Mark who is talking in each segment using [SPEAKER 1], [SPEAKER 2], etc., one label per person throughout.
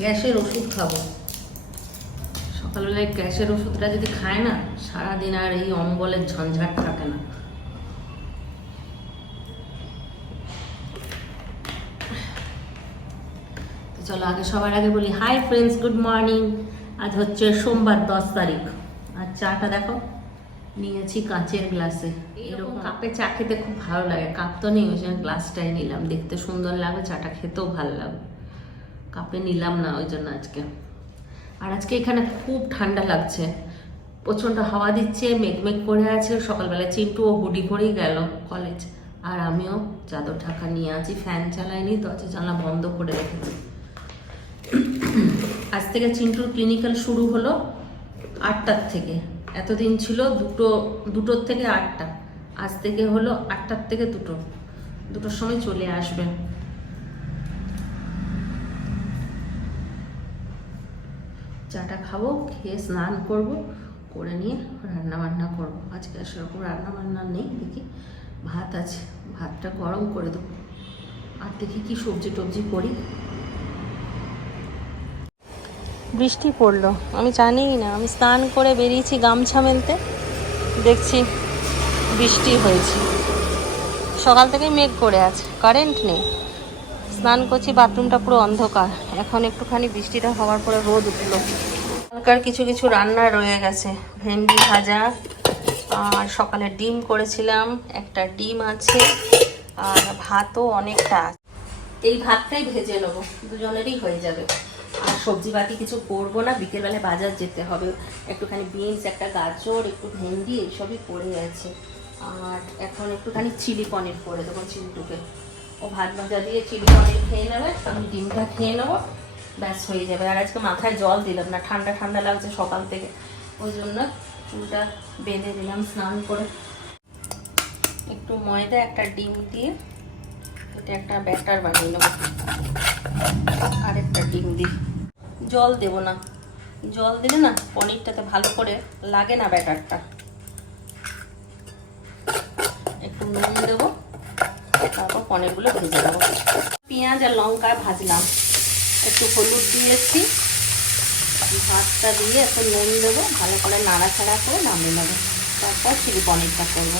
[SPEAKER 1] গ্যাসের ওষুধ খাব। সকালবেলায় গ্যাসের ওষুধটা যদি খায় না সারাদিন আর এই অম্বলের ঝঞ্ঝাট থাকে না। চলো আগে সবার আগে বলি হাই ফ্রেন্ডস গুড মর্নিং আজ হচ্ছে সোমবার দশ তারিখ। আর চাটা দেখো নিয়েছি কাঁচের গ্লাসে। এরকম কাপে চা খেতে খুব ভালো লাগে। কাপ তো নেই ওই জন্য গ্লাসটাই নিলাম। দেখতে সুন্দর লাগে চাটা খেতেও ভালো লাগে কাপে নিলাম না, ওই জন্য আজকে। আর আজকে এখানে খুব ঠান্ডা লাগছে। প্রচণ্ড হাওয়া দিচ্ছে মেঘমেঘ করে আছে সকালবেলা চিন্টু ও হুডি পরেই গেল কলেজ আর আমিও চাদর ঢাকা নিয়ে আছি ফ্যান চালাইনি, দরজা জানলা বন্ধ করে রেখেছি। আজ থেকে চিন্টুর ক্লিনিক্যাল শুরু হলো আটটার থেকে। এতদিন ছিল দুটো, দুটোর থেকে আটটা। আজ থেকে হলো আটটার থেকে দুটো। দুটোর সময় চলে আসবে। চাটা খাব, খেয়ে স্নান করব, করে নিয়ে রান্না বান্না করব। আজকে আর সেরকম রান্না বান্না নেই, দেখি ভাত আছে, ভাতটা গরম করে দেবো। আর দেখি কি সবজি টবজি করি। বৃষ্টি পড়ল, আমি জানি না, আমি স্নান করে বেরিয়েছি গামছা মেলতে, দেখছি বৃষ্টি হয়েছে। সকাল থেকে মেঘ করে আছে কারেন্ট নেই। স্নান করছি বাথরুমটা পুরো অন্ধকার, এখন একটুখানি বৃষ্টিটা হওয়ার পরে রোদ উঠল। হালকার কিছু কিছু রান্না রয়ে গেছে। ভেন্ডি ভাজা, আর সকালে ডিম করেছিলাম, একটা ডিম আছে, আর ভাতও অনেকটা আছে। এই ভাতটাই ভেজে নেব, দুজনেরই হয়ে যাবে। আর সবজি বাটি কিছু করব না বিকেলবেলায় বাজার যেতে হবে। একটুখানি বিনস, একটা গাজর, একটু ভেন্ডি, এইসবই পড়ে আছে। আর এখন একটুখানি চিলি পনির করে দেবো চিন্টুকে ও ভাত ভাজা দিয়ে চিলি পনির খেয়ে নেবে, আমি ডিমটা খেয়ে নেব। ব্যাস হয়ে যাবে। আর আজকে মাথায় জল দিলাম না, ঠান্ডা ঠান্ডা লাগছে সকাল থেকে। ওই জন্য চুলটা বেঁধে দিলাম স্নান করে। একটু ময়দা, একটা ডিম দিয়ে এটা একটা ব্যাটার বানিয়ে নেব। আর একটা ডিম দিই জল দেব না। জল দিলে না পনিরটাতে ভালো করে লাগে না ব্যাটারটা। একটু নুন দেবো, তারপর পনিরগুলো ভেজে দেবো পেঁয়াজ আর লঙ্কা ভাজলাম। একটু হলুদ দিয়েছি। ভাতটা দিয়ে একটু নুন দেবো, ভালো করে নাড়াচাড়া করে নামিয়ে নেব। তারপর চিলি পনিরটা করব।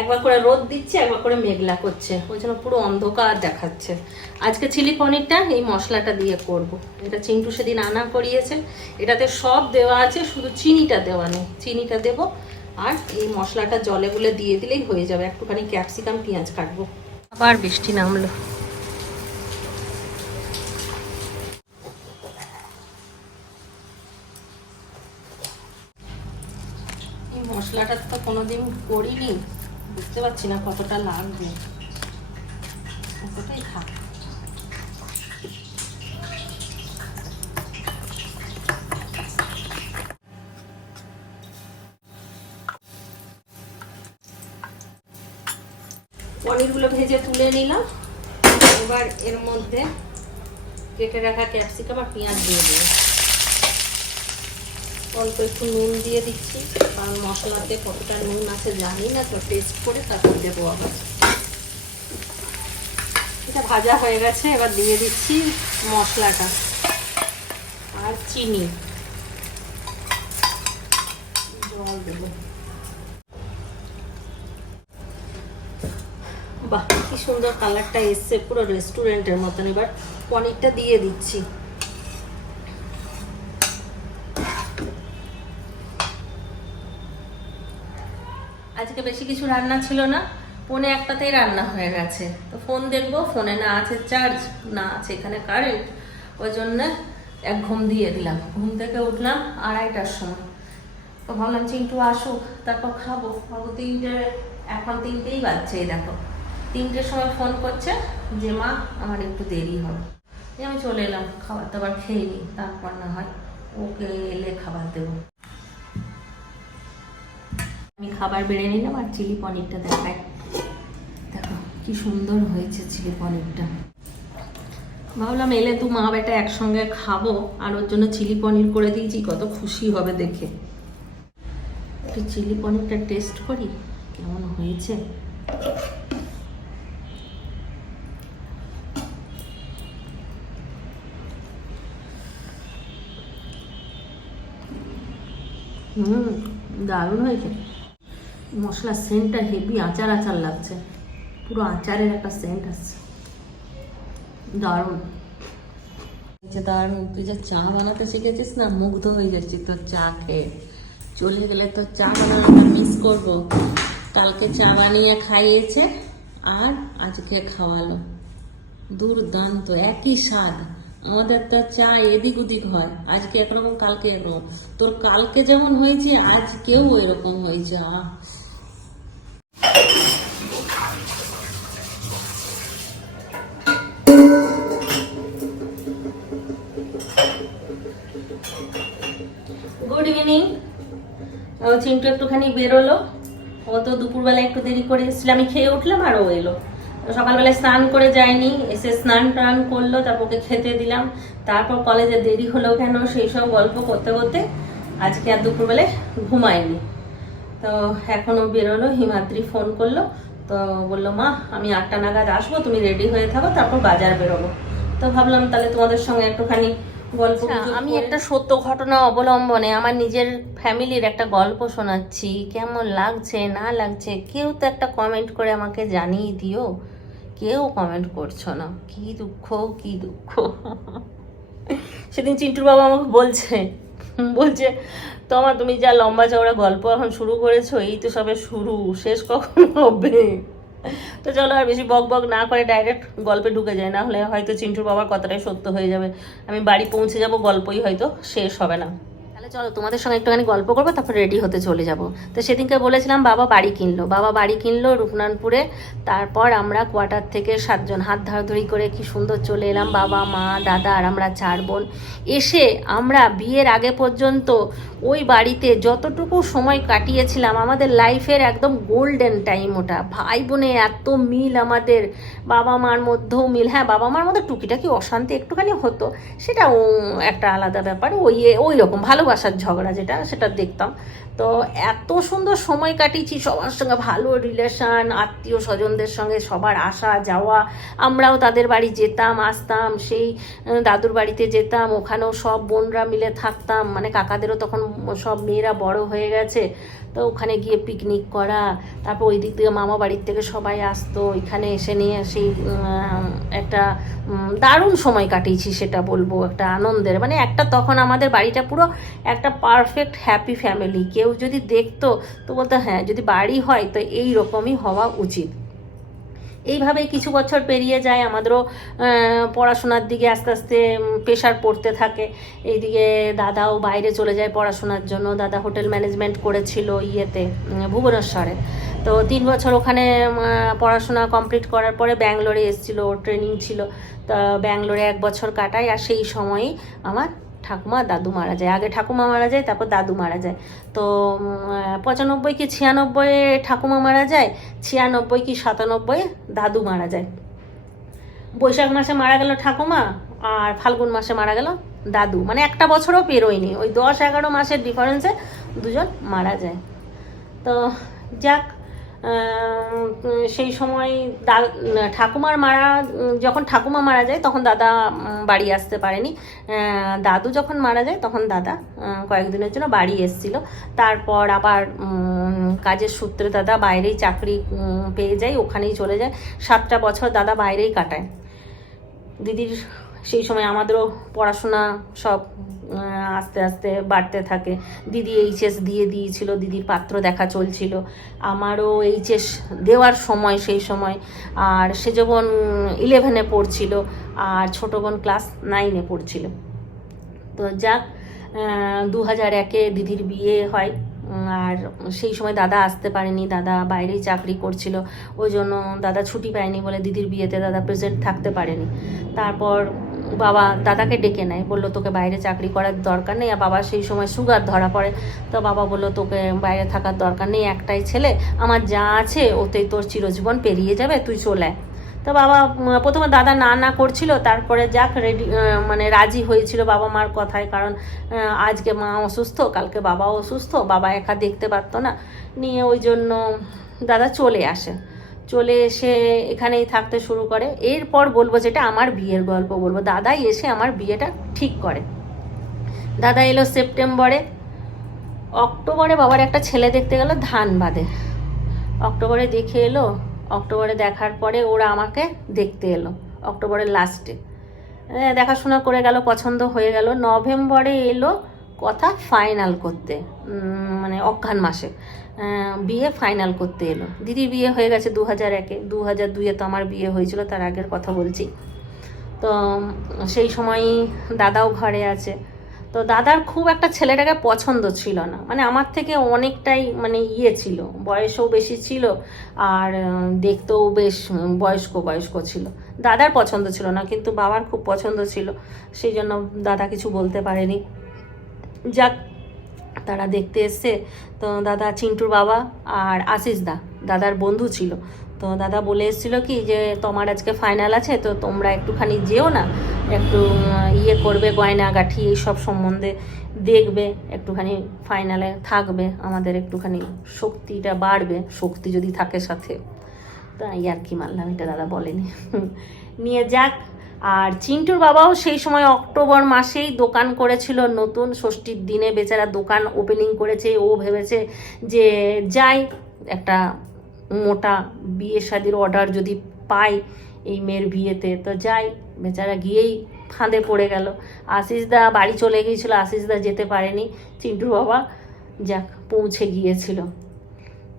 [SPEAKER 1] একবার করে রোদ দিচ্ছে, একবার করে মেঘলা করছে। ওই জন্য পুরো অন্ধকার দেখাচ্ছে। আজকে চিলি পনিরটা এই মশলাটা দিয়ে করব। এটা চিন্টু সেদিন আনা করিয়েছে। এটাতে সব দেওয়া আছে, শুধু চিনিটা দেওয়া নেই। চিনিটা দেবো আর এই মশলাটা জলে গুলে দিয়ে দিলেই হয়ে যাবে। একটুখানি ক্যাপসিকাম, পেঁয়াজ কাটবো। আবার বৃষ্টি নামলো এই মশলাটা তো কোনোদিন করিনি। বুঝতে পারছি না কতটা লাগবে। কতটাই থাক। পনিরগুলো ভেজে তুলে নিলাম। এবার এর মধ্যে কেটে রাখা ক্যাপসিকাম আর পেঁয়াজ দিয়ে দেবো। অল্প একটু নুন দিয়ে দিচ্ছি। কারণ মশলাতে কতটা নুন আছে জানি না, তো টেস্ট করে তারপর দেবো আবার। এটা ভাজা হয়ে গেছে, এবার দিয়ে দিচ্ছি মশলাটা। আর চিনি। জল দেবো। বাহ, কি সুন্দর কালারটা এসছে পুরো রেস্টুরেন্টের মতন। এবার পনিরটা দিয়ে দিচ্ছি। আজকে বেশি কিছু রান্না ছিল না, ফোনে একটাতেই রান্না হয়ে গেছে। তো ফোন দেখব, ফোনে না আছে চার্জ না আছে এখানে কারেন্ট ওই জন্য এক ঘুম দিয়ে দিলাম। ঘুম থেকে উঠলাম আড়াইটার সময়। তো ভাবলাম চিন্টু আসুক, তারপর খাব। বাবু তিনটে, এখন তিনটেই বাজছে দেখো। তিনটের সময় ফোন করছে যে, মা, আমার একটু দেরি হবে। আমি চলে এলাম, খাবার দাবার খেয়ে নিই, তারপর না হয় ওকে এলে খাবার দেবো। আমি খাবার বেড়ে নিলাম আর চিলি পনিরটা দেখাই। দেখো, কি সুন্দর হয়েছে চিলি পনিরটা। ভাবলাম এলে তো মা বেটা একসঙ্গে খাব, আর ওর জন্য চিলি পনির করে দিয়েছি, কত খুশি হবে দেখে। একটু চিলি পনিরটা টেস্ট করি, কেমন হয়েছে। হুম, দারুণ হয়েছে। মশলার সেন্টটা হেভি আচার আচার লাগছে। পুরো আচারের একটা সেন্ট আসছে দারুণ। দারুণ, তুই যে চা বানাতে শিখেছিস না, মুগ্ধ হয়ে যাচ্ছি তোর চা খেয়ে। চলে গেলে তোর চা বানানোটা মিস করব। কালকে চা বানিয়ে খাইয়েছে আর আজকে খাওয়ালো। দুর্দান্ত, একই স্বাদ। আমাদের তো চা এদিক ওদিক হয়। আজকে একরকম, কালকে একরকম। তোর কালকে যেমন হয়েছে, আজকেও এরকম হয়েছে, আহ। ইভিনিং চিন্টু একটুখানি বেরোলো। ও তো দুপুরবেলা একটু দেরি করে এসেছিল। আমি খেয়ে উঠলাম আর ও এলো। সকালবেলায় স্নান করে যায়নি। এসে স্নান টান করল, তারপর ওকে খেতে দিলাম। তারপর কলেজে দেরি হলো কেন, সেই সব গল্প করতে করতে আজকে আর দুপুরবেলায় ঘুমায়নি। তো এখনও বেরোলো, হিমাদ্রি ফোন করল। তো বলল, মা, আমি আটটা নাগাদ আসব, তুমি রেডি হয়ে থাকো, তারপর বাজার বেরোবো। তো ভাবলাম তাহলে তোমাদের সঙ্গে একটুখানি গল্প আমি একটা সত্য ঘটনা অবলম্বনে আমার নিজের ফ্যামিলির একটা গল্প শোনাচ্ছি। কেমন লাগছে না লাগছে কেউ তো একটা কমেন্ট করে আমাকে জানিয়ে দিও। কেউ কমেন্ট করছ না। কি দুঃখ কি দুঃখ। সেদিন চিন্টুর বাবা আমাকে বলছে বলছে তোমার তুমি যা লম্বা চওড়া গল্প এখন শুরু করেছ এই তো সবে শুরু। শেষ কখন হবে? তো চলো আর বেশি বক বক না করে ডাইরেক্ট গল্পে ঢুকে যায়, না হলে হয়তো চিন্টুর বাবার কথাটাই সত্য হয়ে যাবে। আমি বাড়ি পৌঁছে যাব গল্পই হয়তো শেষ হবে না। তাহলে চলো তোমাদের সঙ্গে একটুখানি গল্প করব, তারপর রেডি হতে চলে যাব। তো সেদিনকে বলেছিলাম, বাবা বাড়ি কিনলো। বাবা বাড়ি কিনলো রূপনানপুরে তারপর আমরা কোয়ার্টার থেকে সাতজন হাত ধরাধরি করে কি সুন্দর চলে এলাম। বাবা, মা, দাদা আর আমরা চার বোন। এসে আমরা বিয়ের আগে পর্যন্ত ওই বাড়িতে যতটুকু সময় কাটিয়েছিলাম, আমাদের লাইফের একদম গোল্ডেন টাইম ওটা। ভাই বোনে, এত মিল আমাদের। বাবা মার মধ্যেও মিল হ্যাঁ বাবা মার মধ্যে টুকিটাকি অশান্তি একটুখানি হতো, সেটা একটা আলাদা ব্যাপার, ওই ওই রকম ভালোবাসার ঝগড়া যেটা, সেটা দেখতাম। তো এত সুন্দর সময় কাটিয়েছি, সবার সঙ্গে ভালো রিলেশন আত্মীয় স্বজনদের সঙ্গে সবার আসা, যাওয়া, আমরাও তাদের বাড়ি যেতাম, আসতাম, সেই দাদুর বাড়িতে যেতাম, ওখানেও সব বোনরা মিলে থাকতাম মানে কাকাদেরও তখন সব মেয়েরা বড় হয়ে গেছে। তো ওখানে গিয়ে পিকনিক করা, তারপর ওই দিক থেকে মামা বাড়ির থেকে সবাই আসতো, ওইখানে এসে নিয়ে সেই একটা দারুণ সময় কাটিয়েছি সেটা বলব, একটা আনন্দের। মানে একটা তখন আমাদের বাড়িটা পুরো একটা পারফেক্ট হ্যাপি ফ্যামিলি কেউ যদি দেখতো তো বলতো হ্যাঁ যদি বাড়ি হয় তো এই রকমই হওয়া উচিত। এইভাবে কিছু বছর পেরিয়ে যায়, আমাদেরও পড়াশোনার দিকে আস্তে আস্তে প্রেশার পড়তে থাকে। এইদিকে দাদাও বাইরে চলে যায় পড়াশোনার জন্য। দাদা হোটেল ম্যানেজমেন্ট করেছিল ইয়েতে ভুবনেশ্বরে। তো তিন বছর ওখানে পড়াশোনা কমপ্লিট করার পরে ব্যাঙ্গালোরে এসেছিল ট্রেনিং ছিল। তা ব্যাঙ্গালোরে এক বছর কাটায়, আর সেই সময়ই আমার ঠাকুমা, দাদু মারা যায়। আগে ঠাকুমা মারা যায়, তারপর দাদু মারা যায়। তো পঁচানব্বই কি ছিয়ানব্বই ঠাকুমা মারা যায়? ছিয়ানব্বই কি সাতানব্বই দাদু মারা যায়। বৈশাখ মাসে মারা গেল ঠাকুমা, আর ফাল্গুন মাসে মারা গেল দাদু। মানে একটা বছরও পেরোয়নি। ওই দশ এগারো মাসের ডিফারেন্সে দুজন মারা যায়। তো, যাক সেই সময় দা ঠাকুমার মারা যখন ঠাকুমা মারা যায়, তখন দাদা বাড়ি আসতে পারেনি। দাদু যখন মারা যায়, তখন দাদা কয়েকদিনের জন্য বাড়ি এসেছিল। তারপর আবার কাজের সূত্রে দাদা বাইরেই চাকরি পেয়ে যায়, ওখানেই চলে যায়। সাতটা বছর দাদা বাইরেই কাটায়। দিদির সেই সময় আমাদেরও পড়াশোনা সব আস্তে আস্তে বাড়তে থাকে। দিদি এইচএস দিয়ে দিয়েছিল, দিদির পাত্র দেখা চলছিল। আমারও এইচএস দেওয়ার সময় সেই সময়। আর সে যখন ইলেভেনে পড়ছিল, আর ছোটো বোন ক্লাস নাইনে পড়ছিল। তো যাক দু হাজার একে দিদির বিয়ে হয়। আর সেই সময় দাদা আসতে পারেনি, দাদা বাইরেই চাকরি করছিল। ওই জন্য দাদা ছুটি পায়নি বলে দিদির বিয়েতে দাদা প্রেজেন্ট থাকতে পারেনি। তারপর বাবা দাদাকে ডেকে নেয়, বলল, তোকে বাইরে চাকরি করার দরকার নেই। আর বাবা সেই সময় সুগার ধরা পড়ে। তো বাবা বলল, তোকে বাইরে থাকার দরকার নেই, একটাই ছেলে। আমার যা আছে ওতেই তোর চিরজীবন পেরিয়ে যাবে, তুই চলে। তো বাবা প্রথমে দাদা না না করছিল, তারপরে যাক রেডি মানে রাজি হয়েছিল বাবা মার কথায়, কারণ আজকে মা অসুস্থ, কালকে বাবা অসুস্থ, বাবা একা দেখতে পারতো না। নিয়ে ওই জন্য দাদা চলে আসে। চলে এসে এখানেই থাকতে শুরু করে। এরপর বলব যেটা আমার বিয়ের গল্প বলব। দাদাই এসে আমার বিয়েটা ঠিক করে। দাদা এলো সেপ্টেম্বরে। অক্টোবরে বাবার একটা ছেলে দেখতে গেল ধানবাদে অক্টোবরে দেখে এলো। অক্টোবরে দেখার পরে ওরা আমাকে দেখতে এলো। অক্টোবরের লাস্টে দেখাশোনা করে গেল, পছন্দ হয়ে গেল। নভেম্বরে এলো কথা ফাইনাল করতে। মানে অজ্ঞান মাসে। বিয়ে ফাইনাল করতে এলো। দিদির বিয়ে হয়ে গেছে দু হাজার একে। দু হাজার দুইয়ে তো আমার বিয়ে হয়েছিল, তার আগের কথা বলছি। তো, সেই সময়ই দাদাও ঘরে আছে। তো দাদার খুব একটা ছেলেটাকে পছন্দ ছিল না। মানে আমার থেকে অনেকটাই মানে ইয়ে ছিল, বয়সও বেশি ছিল, আর দেখতেও বেশ বয়স্ক বয়স্ক ছিল। দাদার পছন্দ ছিল না, কিন্তু বাবার খুব পছন্দ ছিল। সেই জন্য দাদা কিছু বলতে পারেনি। যাক তারা দেখতে এসছে। তো দাদা চিন্টুর বাবা আর আশিস দা, দাদার বন্ধু ছিল। তো দাদা বলে এসেছিল কি যে, তোমার আজকে ফাইনাল আছে, তো তোমরা একটুখানি যেও না, একটু ইয়ে করবে, গয়নাগাঠি এইসব সম্বন্ধে দেখবে, একটুখানি ফাইনালে থাকবে, আমাদের একটুখানি শক্তিটা বাড়বে, শক্তি যদি থাকে সাথে। তাই আর কি মানলাম এটা দাদা বলেনি। নিয়ে যাক আর চিন্টুর বাবাও সেই সময় অক্টোবর মাসেই দোকান করেছিল নতুন ষষ্ঠীর দিনে। বেচারা দোকান ওপেনিং করেছে, ও ভেবেছে যে যাই, একটা মোটা বিয়ে শাদির অর্ডার যদি পাই এই মেয়ের বিয়েতে। তো যাই, বেচারা গিয়েই ফাঁদে পড়ে গেল। আশিসদা বাড়ি চলে গিয়েছিল, আশিসদা যেতে পারেনি। চিন্টুর বাবা যাক, পৌঁছে গিয়েছিল।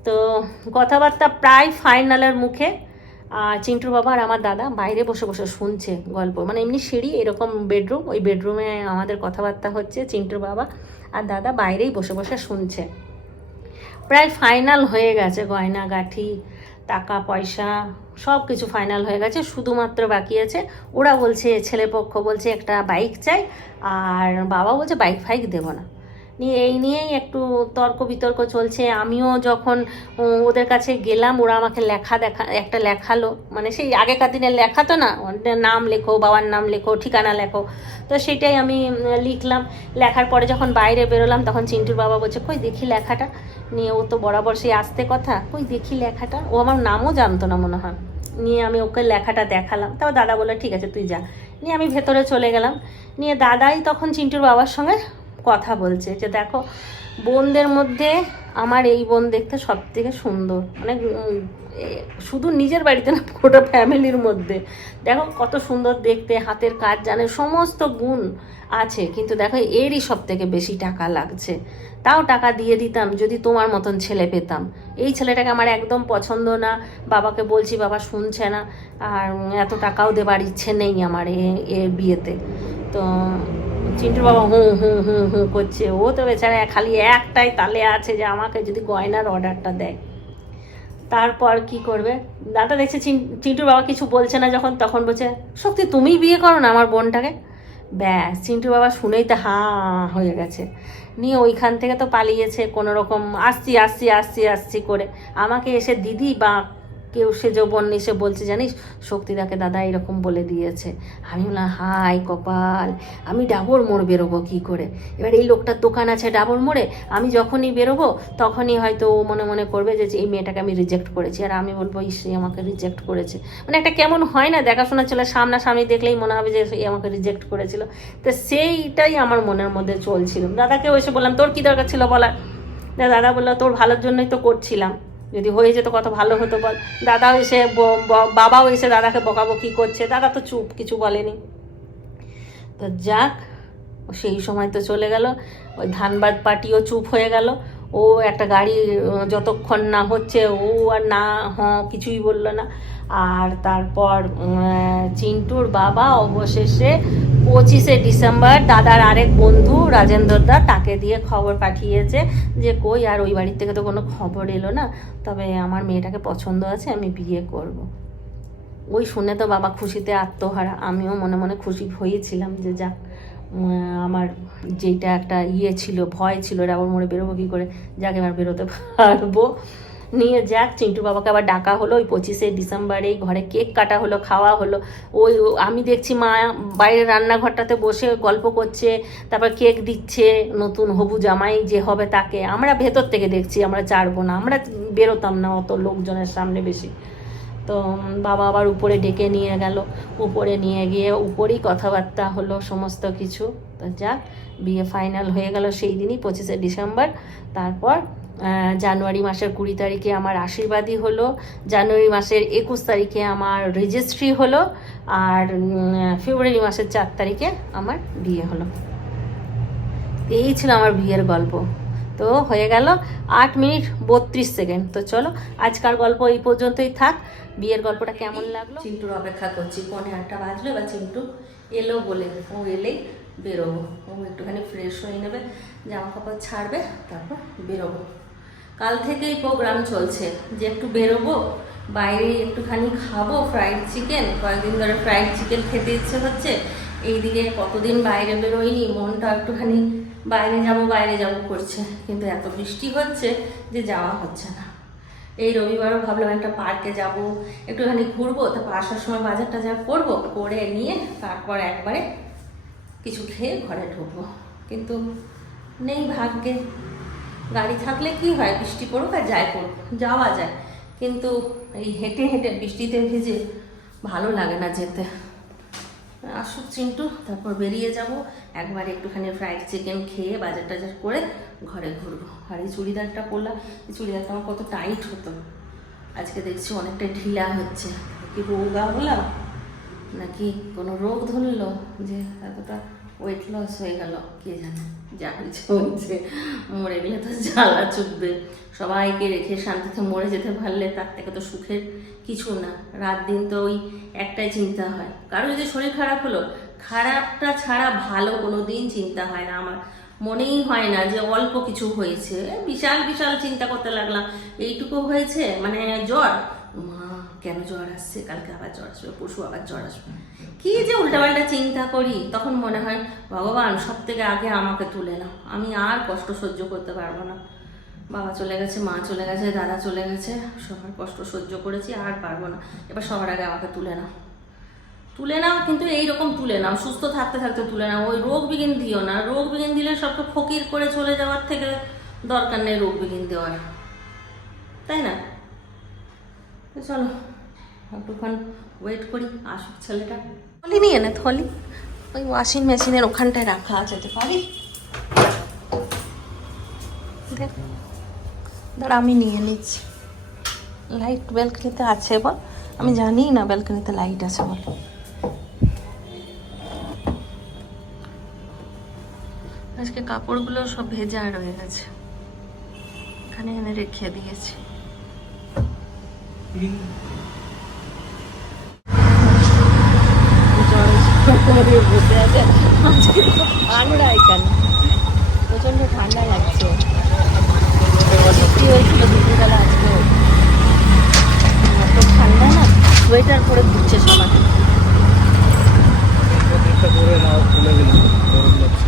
[SPEAKER 1] তো কথাবার্তা প্রায় ফাইনালের মুখে। আর চিন্টুর বাবা আর আমার দাদা বাইরে বসে বসে শুনছে গল্প। মানে এমনি সিঁড়ি এরকম বেডরুম, ওই বেডরুমে আমাদের কথাবার্তা হচ্ছে, চিন্টুর বাবা আর দাদা বাইরেই বসে বসে শুনছে। প্রায় ফাইনাল হয়ে গেছে গয়না গাঠি টাকা, পয়সা সব কিছু ফাইনাল হয়ে গেছে, শুধুমাত্র বাকি আছে, ওরা বলছে ছেলে পক্ষ বলছে একটা বাইক চাই, আর বাবা বলছে বাইক ফাইক দেবো না। নিয়ে, এই নিয়েই একটু তর্ক বিতর্ক চলছে। আমিও যখন ওদের কাছে গেলাম, ওরা আমাকে লেখা দেখা, একটা লেখালো। মানে সেই আগেকার দিনের লেখা তো না নাম লেখো, বাবার নাম লেখো, ঠিকানা লেখো। তো সেটাই আমি লিখলাম। লেখার পরে যখন বাইরে বেরোলাম, তখন চিন্টুর বাবা বলছে, কই দেখি লেখাটা? নিয়ে ও তো বরাবর সেই আসতে কথা, কই দেখি লেখাটা? ও আমার নামও জানতো না মনে হয়। নিয়ে আমি ওকে লেখাটা দেখালাম। তারপর দাদা বলল, ঠিক আছে, তুই যা। নিয়ে আমি ভেতরে চলে গেলাম। নিয়ে দাদাই তখন চিন্টুর বাবার সঙ্গে কথা বলছে যে দেখো, বোনদের মধ্যে আমার এই বোন দেখতে সব থেকে সুন্দর। মানে শুধু নিজের বাড়িতে না পুরোটা ফ্যামিলির মধ্যে। দেখো কত সুন্দর দেখতে, হাতের কাজ জানে, সমস্ত গুণ আছে। কিন্তু দেখো, এরই সব থেকে বেশি টাকা লাগছে। তাও টাকা দিয়ে দিতাম, যদি তোমার মতন ছেলে পেতাম। এই ছেলেটাকে আমার একদম পছন্দ না। বাবাকে বলছি, বাবা, শুনছে না। আর এত টাকাও দেবার ইচ্ছে নেই আমার এ- বিয়েতে। তো চিন্টুর বাবা হুঁ হুঁ হুঁ হুঁ করছে। ও তো বেচারা খালি একটাই তালে আছে যে আমাকে যদি গয়নার অর্ডারটা দেয়। তারপর কি করবে? দাদা দেখছে চিন- চিন্টুর বাবা কিছু বলছে না যখন, তখন বলছে, সত্যি তুমিই বিয়ে করো না আমার বোনটাকে? ব্যাস, চিন্টুর বাবা শুনেই তো হাঁ হয়ে গেছে। নিয়ে ওইখান থেকে তো পালিয়েছে কোনো রকম আসছি আসছি আসছি আসছি করে। আমাকে এসে দিদি বা কেউ সে যৌবন এসে বলছে, জানিস, শক্তিদাকে দাদা এরকম বলে দিয়েছে। আমি বললাম, হাই কপাল, আমি ডাবর মোড় বেরোবো কী করে? এবার এই লোকটার দোকান আছে ডাবর মোড়ে, আমি যখনই বেরোবো, তখনই হয়তো ও মনে মনে করবে যে এই মেয়েটাকে আমি রিজেক্ট করেছি। আর আমি বলব, ইস আমাকে রিজেক্ট করেছে। মানে একটা কেমন হয় না, দেখাশোনা ছেলে সামনাসামনি দেখলেই মনে হবে যে এ আমাকে রিজেক্ট করেছিল। তো সেইটাই আমার মনের মধ্যে চলছিল। দাদাকেও এসে বললাম, তোর কী দরকার ছিল বলার? দাদা বলল, তোর ভালোর জন্যই তো করছিলাম। যদি হয়ে যেত কত ভালো হতো বল। দাদাও এসে বাবাও এসে দাদাকে বকাবকি করছে? দাদা তো চুপ, কিছু বলেনি। তো যাক সেই সময় তো চলে গেল। ওই ধানবাদ পার্টিও চুপ হয়ে গেল। ও একটা গাড়ি যতক্ষণ না হচ্ছে ও আর না, হ, কিছুই বলল না। আর তারপর চিন্টুর বাবা অবশেষে পঁচিশে ডিসেম্বর দাদার আরেক বন্ধু রাজেন্দ্র দা তাকে দিয়ে খবর পাঠিয়েছে যে, কই, আর ওই বাড়ির থেকে তো কোনো খবর এলো না। তবে আমার মেয়েটাকে পছন্দ আছে, আমি বিয়ে করব। ওই শুনে তো বাবা খুশিতে আত্মহারা। আমিও মনে মনে খুশি হয়েছিলাম যে, যাক আমার যেটা একটা ইয়ে ছিল, ভয় ছিল ডাবর মোড়ে বেরোবো কী করে? যাকে, এবার বেরোতে পারব। নিয়ে যাক। চিন্টু বাবাকে আবার ডাকা হলো। ওই পঁচিশে ডিসেম্বরেই ঘরে কেক কাটা হলো, খাওয়া হলো। ওই আমি দেখছি মা বাইরের রান্নাঘরটাতে বসে গল্প করছে, তারপর কেক দিচ্ছে নতুন হবু জামাই যে হবে তাকে। আমরা ভেতর থেকে দেখছি, আমরা চারবো না। আমরা বেরোতাম না অত লোকজনের সামনে বেশি। তো বাবা আবার উপরে ডেকে নিয়ে গেল। উপরে নিয়ে গিয়ে উপরেই কথাবার্তা হলো সমস্ত কিছু। তো যাক, বিয়ে ফাইনাল হয়ে গেল সেই দিনই, পঁচিশে ডিসেম্বর। তারপর জানুয়ারি মাসের কুড়ি তারিখে আমার আশীর্বাদী হলো। জানুয়ারি মাসের একুশ তারিখে আমার রেজিস্ট্রি হলো। আর ফেব্রুয়ারি মাসের চার তারিখে আমার বিয়ে হলো। এই ছিল আমার বিয়ের গল্প। তো হয়ে গেল আট মিনিট বত্রিশ সেকেন্ড। তো চলো, আজকার গল্প এই পর্যন্তই থাক। বিয়ের গল্পটা কেমন লাগল? চিন্টুর অপেক্ষা করছি। পনেরো আটটা বাজলো এবার চিন্টু এলো বলে ও এলেই বেরোবো। ও একটুখানি ফ্রেশ হয়ে নেবে, জামা কাপড় ছাড়বে, তারপর বেরোবো। কাল থেকেই প্রোগ্রাম চলছে। যে একটু বেরোবো, বাইরে একটুখানি খাব ফ্রাইড চিকেন কয়েকদিন ধরে ফ্রাইড চিকেন খেতে ইচ্ছে হচ্ছে। এইদিকে কতদিন বাইরে বেরোয়নি মনটা একটুখানি বাইরে যাব বাইরে যাব করছে। কিন্তু এত বৃষ্টি হচ্ছে যে যাওয়া হচ্ছে না। এই রবিবারও ভাবলাম একটা পার্কে যাব, একটুখানি ঘুরবো তারপর আসার সময় বাজারটা যা করব, করে নিয়ে তারপর একবারে কিছু খেয়ে ঘরে ঢুকবো। কিন্তু নেই ভাগ্যে। গাড়ি থাকলে কি হয়? বৃষ্টি পড়ুক আর যায় পড়ুক, যাওয়া যায়। কিন্তু এই হেঁটে হেঁটে বৃষ্টিতে ভিজে ভালো লাগে না যেতে। আসুক চিন্টু, তারপর বেরিয়ে যাব। একবার একটুখানি ফ্রাইড চিকেন খেয়ে বাজার টাজার করে ঘরে ঘুরবো। আর এই চুড়িদারটা পরলাম, এই চুড়িদারটা আমার কত টাইট হতো। আজকে দেখছি অনেকটা ঢিলা হচ্ছে। কি রোগা হলাম? নাকি কোনো রোগ ধরলো? যে এতটা ওয়েট লস হয়ে গেল, কে জানে? যা হয়েছে হয়েছে। মরে গেলে তো জ্বালা চুপবে। সবাইকে রেখে শান্তিতে মরে যেতে পারলে তার থেকে তো সুখের কিছু না। রাত দিন তো ওই একটাই চিন্তা হয়। কারও যদি শরীর খারাপ হলো, খারাপটা ছাড়া ভালো কোনো দিন চিন্তা হয় না। আমার মনেই হয় না যে অল্প কিছু হয়েছে। বিশাল বিশাল চিন্তা করতে লাগলাম। এইটুকু হয়েছে? মানে জ্বর? কেন জ্বর আসছে? কালকে আবার জ্বর আসবে পরশু আবার জ্বর আসবে। কি যে উল্টাপাল্টা চিন্তা করি তখন মনে হয় ভগবান সব থেকে আগে আমাকে তুলে নাও। আমি আর কষ্ট সহ্য করতে পারব না। বাবা চলে গেছে মা চলে গেছে দাদা চলে গেছে সবার কষ্ট সহ্য করেছি আর পারব না। এবার সবার আগে আমাকে তুলে নাও। তুলে নাও কিন্তু এইরকম তুলে নাও সুস্থ থাকতে থাকতে তুলে নাও। ওই রোগ বিঘিন দিও না। রোগ বিঘিন দিলে সবকে ফকির করে চলে যাওয়ার থেকে দরকার নেই রোগ বিঘিন দেওয়ার। তাই না? তো চলো, একটুক্ষণ ওয়েট করি, আসুক ছেলেটা। থলি নিয়ে নে থলি। ওই ওয়াশিং মেশিনের ওখানটায় রাখা আছে তো পারি দাঁড়া আমি নিয়ে নিচ্ছি। লাইট ব্যালকনিতে আছে বল। আমি জানি না ব্যালকনিতে লাইট আছে বল। আজকে কাপড়গুলো সব ভেজা রয়ে গেছে। এখানে এনে রেখে দিয়েছি। বসে আছে আজকে ঠান্ডা এখানে প্রচণ্ড ঠান্ডা লাগছে বৃষ্টি দুপুরবেলা আজকে এত ঠান্ডা না সোয়েটার পরে ঘুরছে সবাই
[SPEAKER 2] করে না খুলে গেলাম গরম লাগছে।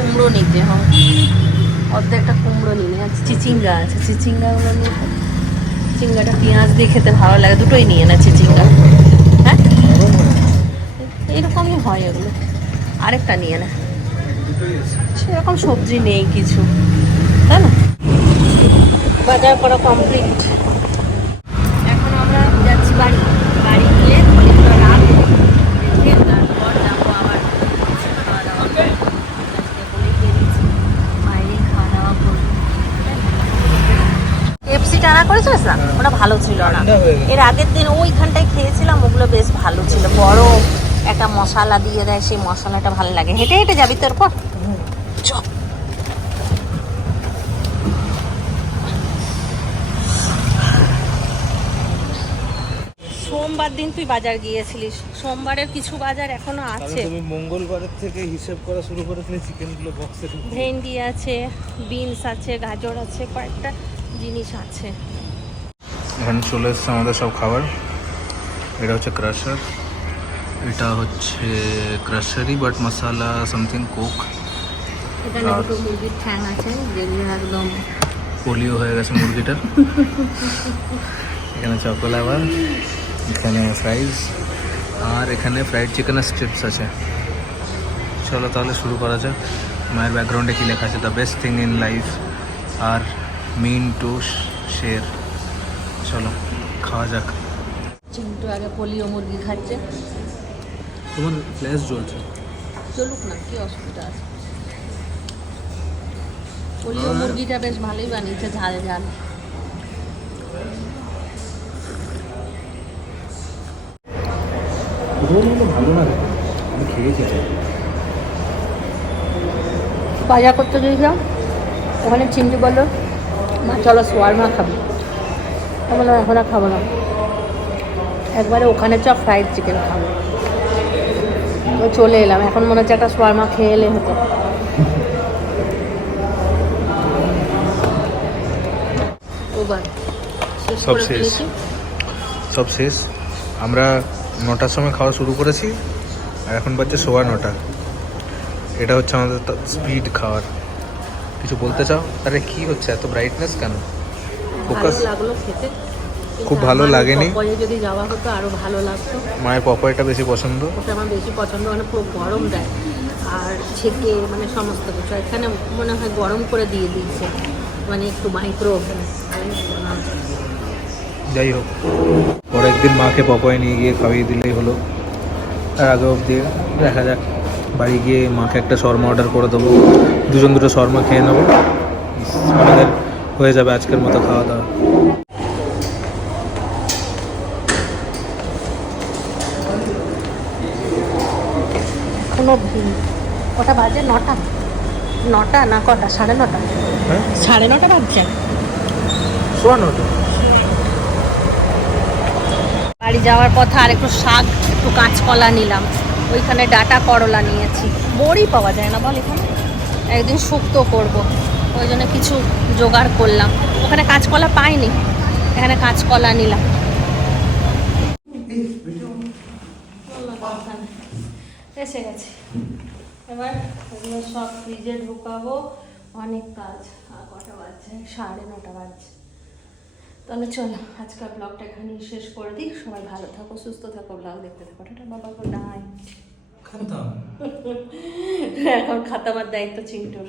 [SPEAKER 1] কুমড়ো নিতে হয়। অর্ধেকটা কুমড়ো নিয়ে আছে চিচিঙ্গা আছে। চিচিঙ্গাগুলো নিয়ে। চিচিঙ্গাটা পেঁয়াজ দিয়ে খেতে ভালো লাগে। দুটোই নিয়ে না চিচিঙ্গা। হ্যাঁ? এইরকমই হয় এগুলো। আরেকটা নিয়ে না। সেরকম সবজি নেই কিছু। তাই না? বাজার করা কমপ্লিট এখন আমরা যাচ্ছি বাড়ি বাড়ি গিয়ে অনেকটা রাত রেখে তারপর যাব আবার খাওয়া দাওয়া করতে। আজকে বলেই বেরিয়েছি বাইরেই খাওয়া দাওয়া করব এফসি টানা করেছিলিস না? ওটা ভালো ছিল না।
[SPEAKER 2] হয়ে।
[SPEAKER 1] এর আগের দিন ওইখানটায় খেয়েছিলাম ওগুলো বেশ ভালো ছিল। বড় একটা মশলা দিয়ে দেয় সেই মশলাটা ভালো লাগে। হেঁটে হেঁটে যাবি তোর পর সোমবার দিন তুই বাজার গিয়েছিলিস। সোমবারের কিছু বাজার
[SPEAKER 2] এখনও
[SPEAKER 1] আছে।
[SPEAKER 2] তুমি মঙ্গলবারের থেকে হিসেব করা শুরু করেছিলে চিকেনগুলো বক্সে
[SPEAKER 1] ভেন্ডি আছে বিনস আছে গাজর আছে কয়েকটা জিনিস আছে।
[SPEAKER 2] এখানে চলে এসছে আমাদের সব খাবার। এটা হচ্ছে ক্রাশার এটা হচ্ছে ক্রাশারি বাট মশালা সামথিং কোক পোলিও হয়ে গেছে মুরগিটার। এখানে চকোল আবার এখানে ফ্রাইজ আর এখানে ফ্রাইড চিকেনের স্ট্রিপস আছে। চলো তাহলে শুরু করা যাক। মায়ের ব্যাকগ্রাউন্ডে কী লেখা আছে? The best thing in life are mean to share চলো খাওয়া যাক।
[SPEAKER 1] চিন্টু আগে পোলিও মুরগি খাচ্ছে।
[SPEAKER 2] তোমার ফ্ল্যাশ জ্বলছে।
[SPEAKER 1] চলুক না কি অসুবিধা আছে? পোলিও মুরগিটা বেশ ভালোই বানিয়েছে ঝাল ঝাল।
[SPEAKER 2] ভালো না আমি খেয়েছি।
[SPEAKER 1] বাজার করতে গিয়েছিলাম ওখানে চিন্টু বলল মা চলো সোয়ারমা খাবি। আমি বললাম এখন আর খাব না। একবারে ওখানে চ ফ্রাইড চিকেন খাব। তো চলে এলাম। এখন মনে হচ্ছে একটা সোয়ারমা খেয়ে এলে হতো।
[SPEAKER 2] সব শেষ। সব শেষ। আমরা নটার সময় খাওয়া শুরু করেছি। আর এখন বাজছে সোয়া নটা। এটা হচ্ছে আমাদের স্পিড খাওয়ার। কিছু বলতে চাও? আরে কি হচ্ছে? এত ব্রাইটনেস কেন? ফোকাস।
[SPEAKER 1] লাগল খেতে।
[SPEAKER 2] খুব ভালো লাগেনি।
[SPEAKER 1] যদি যাওয়া হতো আরও ভালো লাগতো।
[SPEAKER 2] মায়ের পপাইটা বেশি পছন্দ।
[SPEAKER 1] ওটা আমার বেশি পছন্দ মানে পুরো গরম দেয়। আর ছেঁকে মানে সমস্ত কিছু। এখানে মনে হয় গরম করে দিয়ে দিয়েছে। মানে একটু মাইক্রো ওভেন
[SPEAKER 2] যাই হোক পরের দিন মাকে পপাই নিয়ে গিয়ে খাইয়ে দিলেই হলো। তার আগে অবধি দেখা যাক বাড়ি গিয়ে মাকে একটা শর্মা অর্ডার করে দেবো। দুজন দুটো শর্মা খেয়ে নেব। আমাদের হয়ে যাবে আজকের মতো খাওয়া দাওয়া।
[SPEAKER 1] কোনো কটা বাজে? নটা। নটা না কটা? সাড়ে নটা।
[SPEAKER 2] হ্যাঁ?
[SPEAKER 1] সাড়ে নটা বাজছে।
[SPEAKER 2] সোয়া নটা।
[SPEAKER 1] বাড়ি যাওয়ার পথে আর একটু শাক একটু কাঁচকলা নিলাম। ওইখানে ডাটা করলা নিয়েছি। বড়ি পাওয়া যায় না বল এখানে? একদিন শুক্তো করব। ওই জন্য কিছু জোগাড় করলাম। ওখানে কাঁচকলা পাইনি। এখানে কাঁচকলা নিলাম। এসে গেছে। এবার এগুলো সব ফ্রিজে ঢুকাবো। অনেক কাজ। আর কটা বাজছে? সাড়ে নটা বাজছে। তাহলে চলো আজকাল ব্লগটা এখানেই শেষ করে দিই। সবাই ভালো থাকো সুস্থ থাকো ব্লগ দেখতে থাকো। টাটা বাবা গুড নাইট। এখন খাতামার দায়িত্ব চিন্টুর।